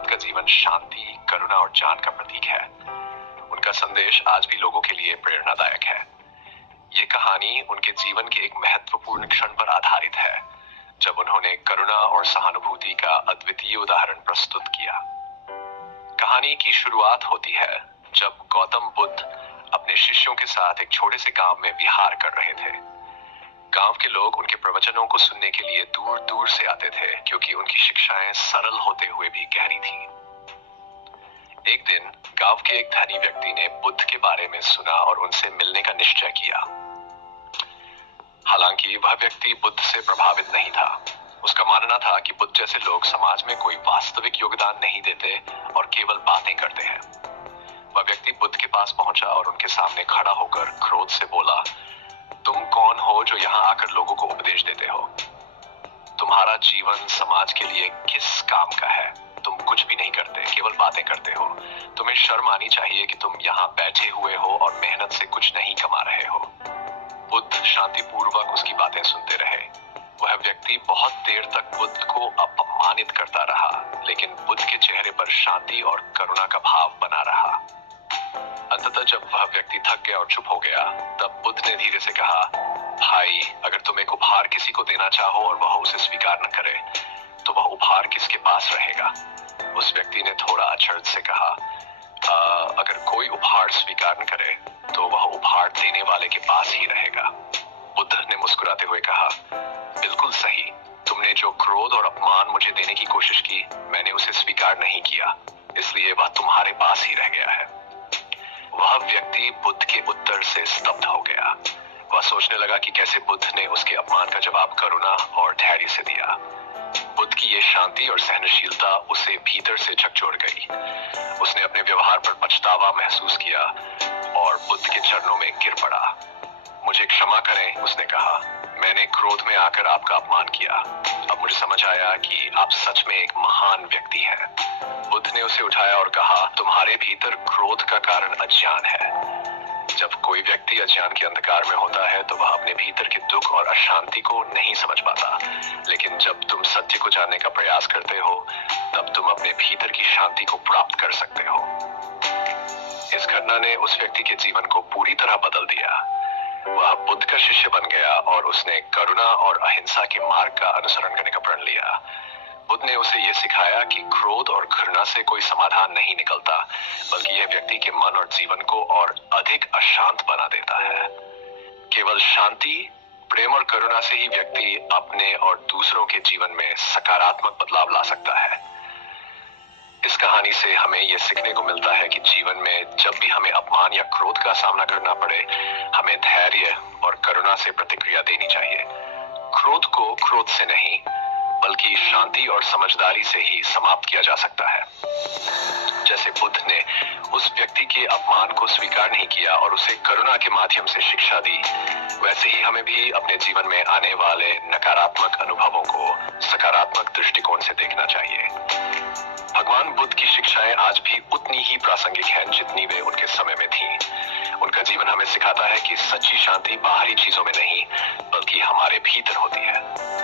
बुद्ध का जीवन शांति, करुणा और ज्ञान का प्रतीक है। उनका संदेश आज भी लोगों के लिए प्रेरणादायक है। ये कहानी उनके जीवन के एक महत्वपूर्ण क्षण पर आधारित है, जब उन्होंने करुणा और सहानुभूति का अद्वितीय उदाहरण प्रस्तुत किया। कहानी की शुरुआत होती है जब गौतम बुद्ध अपने शिष्यों के साथ एक छोटे से गांव में विहार कर रहे थे। गांव के लोग उनके प्रवचनों को सुनने के लिए दूर दूर से आते थे, क्योंकि उनकी शिक्षाएं सरल होते हुए भी गहरी थी। एक दिन गांव के एक धनी व्यक्ति ने बुद्ध के बारे में सुना और उनसे मिलने का निश्चय किया। हालांकि वह व्यक्ति बुद्ध से प्रभावित नहीं था। उसका मानना था कि बुद्ध जैसे लोग समाज में कोई वास्तविक योगदान नहीं देते और केवल बातें करते हैं। वह व्यक्ति बुद्ध के पास पहुंचा और उनके सामने खड़ा होकर क्रोध से बोला, तुम कौन हो जो यहाँ आकर लोगों को उपदेश देते हो? तुम्हारा जीवन समाज के लिए किस काम का है? तुम कुछ भी नहीं करते, केवल बातें करते हो। तुम्हें शर्म आनी चाहिए कि तुम यहाँ बैठे हुए हो और मेहनत से कुछ नहीं कमा रहे हो। बुद्ध शांतिपूर्वक उसकी बातें सुनते रहे। वह व्यक्ति बहुत देर तक बुद्ध को अपमानित करता रहा, लेकिन बुद्ध के चेहरे पर शांति और करुणा का भाव बना रहा। अंततः जब वह व्यक्ति थक गया और चुप हो गया, तब बुद्ध ने धीरे से कहा, भाई, अगर तुम एक उपहार किसी को देना चाहो और वह उसे स्वीकार न करे, तो वह उपहार किसके पास रहेगा? उस व्यक्ति ने थोड़ा अचरज से कहा, अगर कोई उपहार स्वीकार न करे, तो वह उपहार देने वाले के पास ही रहेगा। बुद्ध ने मुस्कुराते हुए कहा, बिल्कुल सही। तुमने जो क्रोध और अपमान मुझे देने की कोशिश की, मैंने उसे स्वीकार नहीं किया, इसलिए वह तुम्हारे पास ही रह गया है। वह व्यक्ति बुद्ध के उत्तर से स्तब्ध हो गया। वह सोचने लगा कि कैसे बुद्ध ने उसके अपमान का जवाब करुणा और धैर्य से दिया। बुद्ध की ये शांति और सहनशीलता उसे भीतर से झकझोर गई। उसने अपने व्यवहार पर पछतावा महसूस किया और बुद्ध के चरणों में गिर पड़ा। मुझे क्षमा करें, उसने कहा, मैंने क्रोध में आकर आपका अपमान किया। अब मुझे समझ आया कि आप सच में एक महान व्यक्ति हैं। बुद्ध ने उसे उठाया और कहा, तुम्हारे भीतर क्रोध का कारण अज्ञान है। जब कोई व्यक्ति अज्ञान के अंधकार में होता है, तो वह अपने भीतर के दुख और अशांति को नहीं समझ पाता। लेकिन जब तुम सत्य को जानने का प्रयास करते हो, तब तुम अपने भीतर की शांति को प्राप्त कर सकते हो। इस घटना ने उस व्यक्ति के जीवन को पूरी तरह बदल दिया। वह बुद्ध का शिष्य बन गया और उसने करुणा और अहिंसा के मार्ग का अनुसरण करने का प्रण लिया। बुद्ध ने उसे यह सिखाया कि क्रोध और घृणा से कोई समाधान नहीं निकलता, बल्कि यह व्यक्ति के मन और जीवन को और अधिक अशांत बना देता है। केवल शांति, प्रेम और करुणा से ही व्यक्ति अपने और दूसरों के जीवन में सकारात्मक बदलाव ला सकता है। इस कहानी से हमें यह सीखने को मिलता है कि जीवन में जब भी हमें अपमान या क्रोध का सामना करना पड़े, हमें धैर्य और करुणा से प्रतिक्रिया देनी चाहिए। क्रोध को क्रोध से नहीं, बल्कि शांति और समझदारी से ही समाप्त किया जा सकता है। जैसे बुद्ध ने उस व्यक्ति के अपमान को स्वीकार नहीं किया और उसे करुणा के माध्यम से शिक्षा दी, वैसे ही हमें भी अपने जीवन में आने वाले नकारात्मक अनुभवों को सकारात्मक दृष्टिकोण से देखना चाहिए। भगवान बुद्ध की शिक्षाएं आज भी उतनी ही प्रासंगिक हैं जितनी वे उनके समय में थीं। उनका जीवन हमें सिखाता है कि सच्ची शांति बाहरी चीजों में नहीं, बल्कि हमारे भीतर होती है।